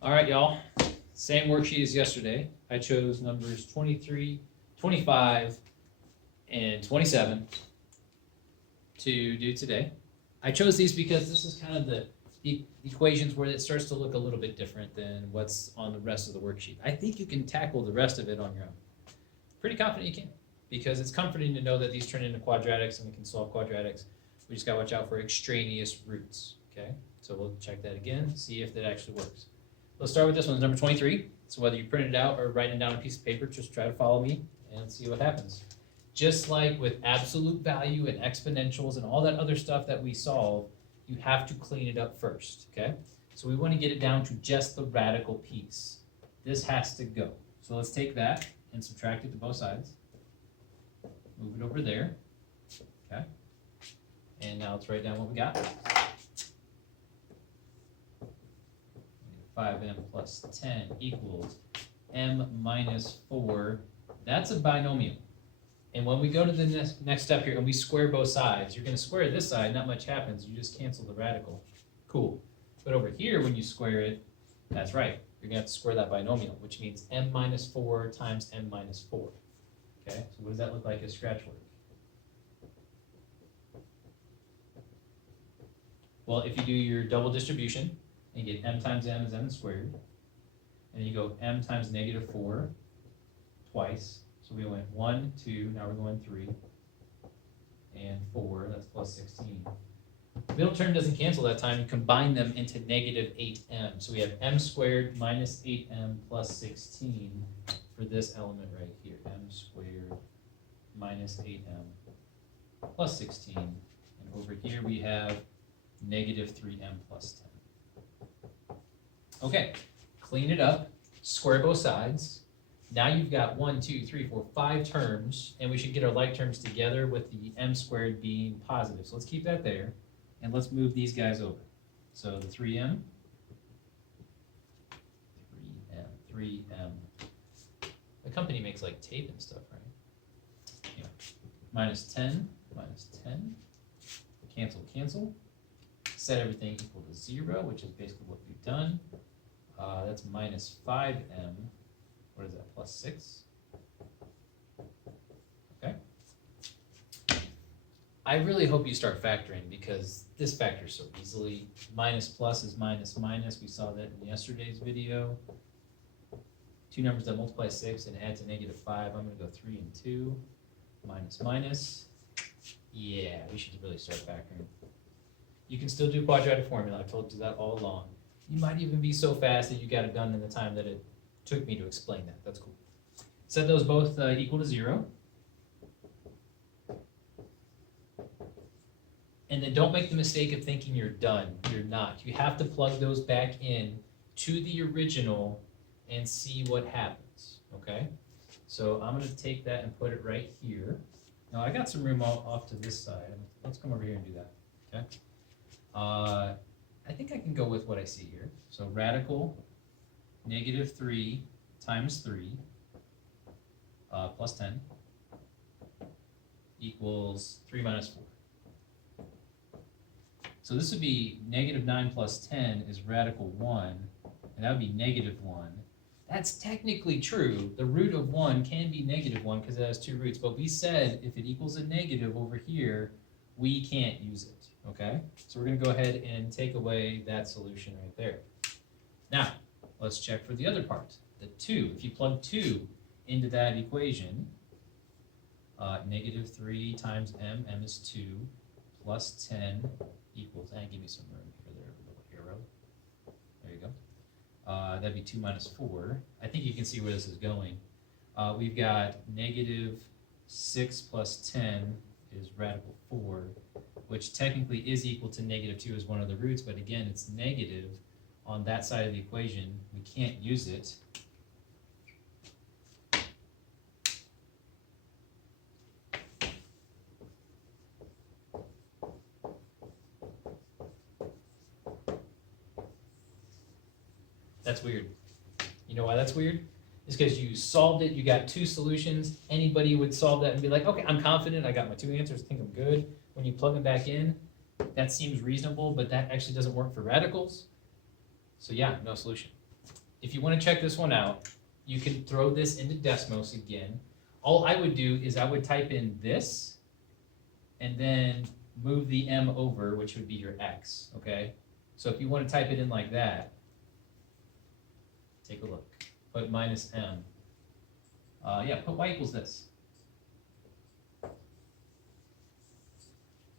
All right, y'all. Same worksheet as yesterday. I chose numbers 23, 25, and 27 to do today. I chose these because this is kind of the equations where it starts to look a little bit different than what's on the rest of the worksheet. I think you can tackle the rest of it on your own. Pretty confident you can, because it's comforting to know that these turn into quadratics and we can solve quadratics. We just gotta watch out for extraneous roots, okay? So we'll check that again, see if that actually works. Let's start with this one, number 23. So whether you print it out or write it down on a piece of paper, just try to follow me and see what happens. Just like with absolute value and exponentials and all that other stuff that we solve, you have to clean it up first, okay? So we want to get it down to just the radical piece. This has to go. So let's take that and subtract it to both sides. Move it over there, okay? And now let's write down what we got. 5m plus 10 equals m minus 4. That's a binomial. And when we go to the next step here and we square both sides, you're going to square this side, not much happens. You just cancel the radical. Cool. But over here, when you square it, that's right. You're going to have to square that binomial, which means m minus 4 times m minus 4. Okay, so what does that look like as scratch work? Well, if you do your double distribution, and you get m times m is m squared, and you go m times negative 4 twice. So we went 1, 2, now we're going 3, and 4, that's plus 16. Middle term doesn't cancel that time, you combine them into negative 8m. So we have m squared minus 8m plus 16 for this element right here. M squared minus 8m plus 16. And over here we have negative 3m plus 10. Okay, clean it up, square both sides. Now you've got 1, 2, 3, 4, 5 terms, and we should get our like terms together with the m squared being positive. So let's keep that there, and let's move these guys over. So the 3m, 3m. The company makes like tape and stuff, right? Yeah. Minus 10, cancel, cancel. Set everything equal to 0, which is basically what we've done. That's minus 5m. What is that, plus 6? Okay. I really hope you start factoring, because this factors so easily. Minus plus is minus minus. We saw that in yesterday's video. Two numbers that multiply 6 and add to negative 5. I'm going to go 3 and 2. Minus minus. Yeah, we should really start factoring. You can still do quadratic formula. I've told you that all along. You might even be so fast that you got it done in the time that it took me to explain that. That's cool. Set those both equal to 0. And then don't make the mistake of thinking you're done. You're not. You have to plug those back in to the original and see what happens, okay? So I'm gonna take that and put it right here. Now I got some room off to this side. Let's come over here and do that, okay? I think I can go with what I see here. So radical negative 3 times 3 plus 10 equals 3 minus 4. So this would be negative 9 plus 10 is radical 1, and that would be negative 1. That's technically true. The root of 1 can be negative 1 because it has 2 roots, but we said if it equals a negative over here, we can't use it, okay? So we're going to go ahead and take away that solution right there. Now, let's check for the other part, the 2. If you plug 2 into that equation, negative 3 times m is 2, plus 10 equals, and give me some room for their little arrow. There you go. That'd be 2 minus 4. I think you can see where this is going. We've got negative 6 plus 10 is radical 4, which technically is equal to negative 2 as one of the roots, but again, it's negative on that side of the equation. We can't use it. That's weird. You know why that's weird? It's because you solved it, you got 2 solutions. Anybody would solve that and be like, okay, I'm confident, I got my 2 answers, I think I'm good. When you plug them back in, that seems reasonable, but that actually doesn't work for radicals. So yeah, no solution. if you want to check this one out, you can throw this into Desmos again. All I would do is I would type in this and then move the m over, which would be your x, okay? So if you want to type it in like that, take a look. Put minus m. Yeah, put y equals this.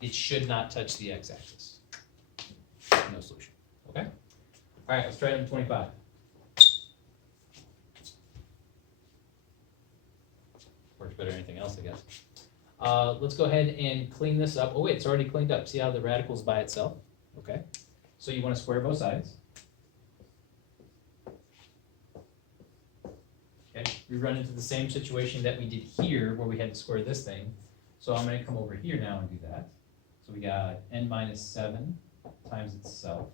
It should not touch the x-axis. No solution, okay? All right, let's try number 25. Works better than anything else, I guess. Let's go ahead and clean this up. Oh wait, it's already cleaned up. See how the radical's by itself? Okay. So you want to square both sides. Okay. We run into the same situation that we did here where we had to square this thing. So I'm going to come over here now and do that. So we got n minus 7 times itself.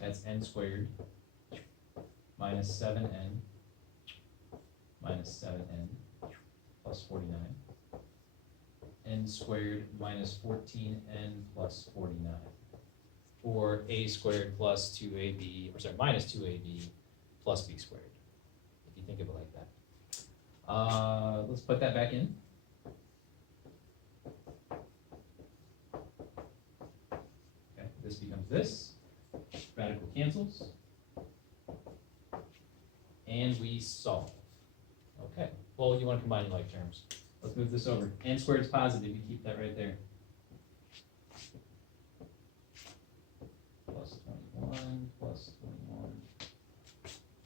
That's n squared minus 7n minus 7n plus 49. N squared minus 14n plus 49. Or a squared plus 2ab, or sorry, minus 2ab plus b squared, if you think of it like that. Let's put that back in. Okay, this becomes this. Radical cancels. And we solve. Okay, well, you want to combine like terms. Let's move this over. N squared is positive, you keep that right there. Plus 21, plus 21.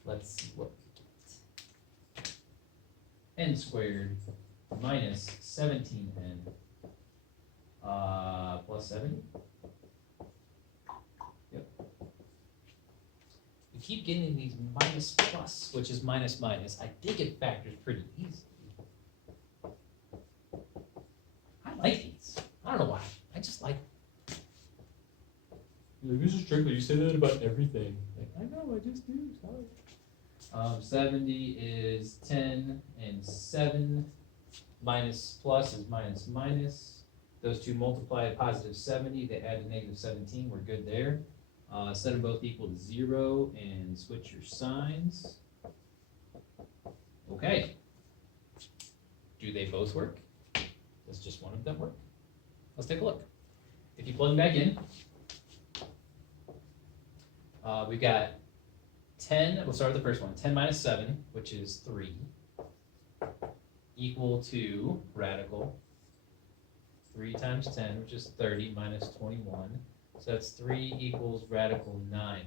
Let's see what we get. N squared minus 17n plus 70. Yep. We keep getting these minus plus, which is minus minus. I think it factors pretty easily. I like these. I don't know why. I just like them. Like, Mr. Strickler, you say that about everything. Like, I know, I just do. Sorry. 70 is 10, and 7 minus plus is minus minus. Those two multiply a positive 70. They add a negative 17. We're good there. Set them both equal to 0 and switch your signs. Okay. Do they both work? Does just one of them work? Let's take a look. If you plug them back in, we've got 10, we'll start with the first one, 10 minus 7, which is 3, equal to radical 3 times 10, which is 30, minus 21. So that's 3 equals radical 9.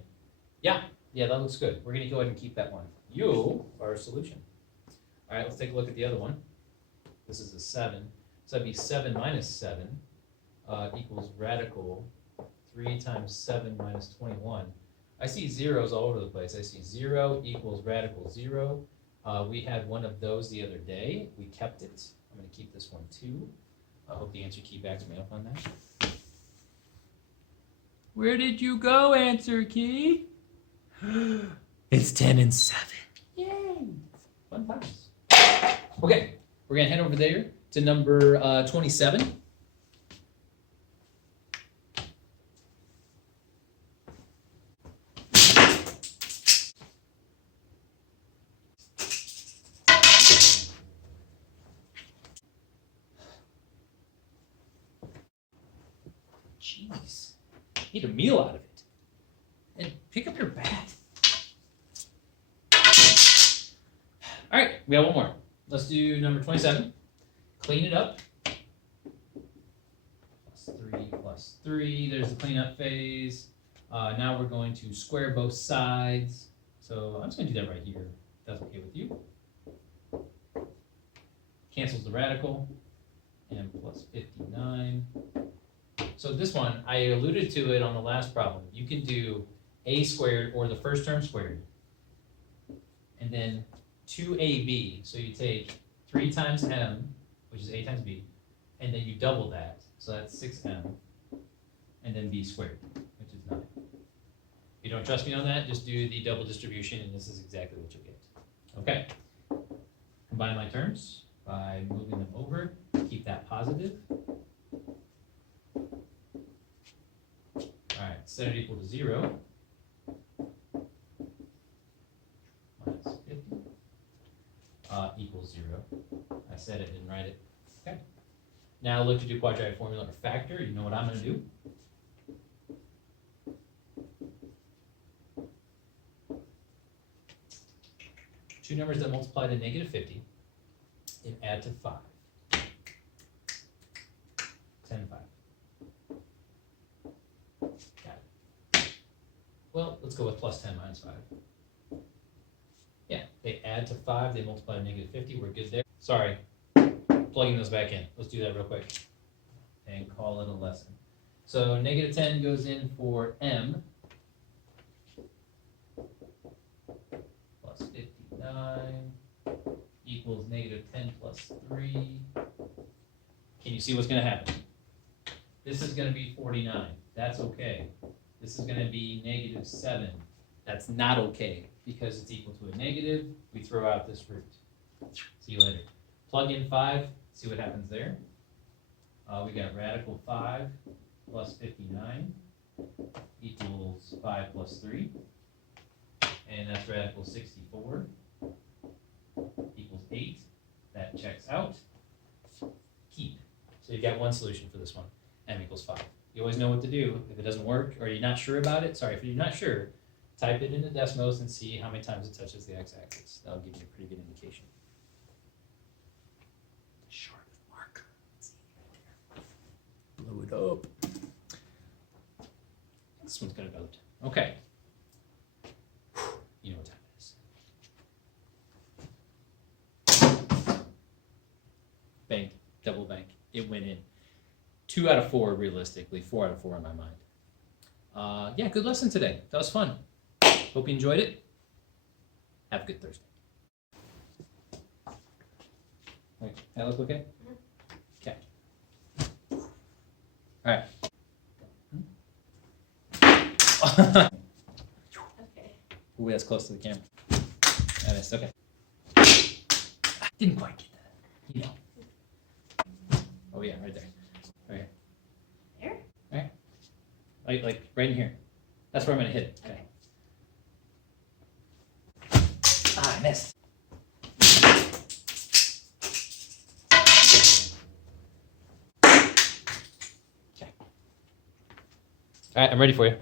Yeah, that looks good. We're going to go ahead and keep that one. You are a solution. All right, let's take a look at the other one. This is a 7. So that'd be 7 minus 7 equals radical 3 times 7 minus 21. I see zeros all over the place. I see 0 equals radical 0. We had one of those the other day. We kept it. I'm going to keep this one too. I hope the answer key backs me up on that. Where did you go, answer key? It's 10 and 7. Yay! Fun times. Okay, we're going to head over there to number 27. Jeez, eat a meal out of it. And pick up your bat. All right, we have one more. Let's do number 27. Clean it up. Plus 3. There's the cleanup phase. Now we're going to square both sides. So I'm just going to do that right here, if that's okay with you. Cancels the radical. And plus 59. So this one, I alluded to it on the last problem. You can do a squared or the first term squared. And then 2ab. So you take 3 times m, which is a times b, and then you double that. So that's 6m. And then b squared, which is 9. If you don't trust me on that, just do the double distribution, and this is exactly what you'll get. Okay. Combine my terms by moving them over. Keep that positive. All right, set it equal to 0. equals 0. I said it, didn't write it. Okay. Now look to do quadratic formula or factor. You know what I'm going to do. Two numbers that multiply to negative 50 and add to 5. 10, 5. Got it. Well, let's go with plus 10 minus 5. Yeah, they add to 5, they multiply to negative 50. We're good there. Sorry, plugging those back in. Let's do that real quick and call it a lesson. So negative 10 goes in for m plus 59 equals negative 10 plus 3. Can you see what's going to happen? This is going to be 49. That's okay. This is going to be negative 7. That's not okay because it's equal to a negative. We throw out this root. See you later. Plug in 5. See what happens there. We got radical 5 plus 59 equals 5 plus 3. And that's radical 64 equals 8. That checks out. Keep. So you've got one solution for this one. M equals 5. You always know what to do. If it doesn't work or you're not sure about it, sorry, if you're not sure, type it into Desmos and see how many times it touches the x-axis. That'll give you a pretty good indication. Sharp marker. Blow it up. This one's gonna go. Okay. You know what time it is. Bank, double bank. It went in. 2 out of 4 realistically, 4 out of 4 in my mind. Yeah, good lesson today. That was fun. Hope you enjoyed it. Have a good Thursday. Wait, that look okay? Okay. All right. Okay. Ooh, that's close to the camera. I missed. Okay. Didn't quite get that. You know. Oh yeah, right there. Right here. There? Like right in here. That's where I'm gonna hit it. Okay. Okay. Ah, I missed. Okay. All right, I'm ready for you.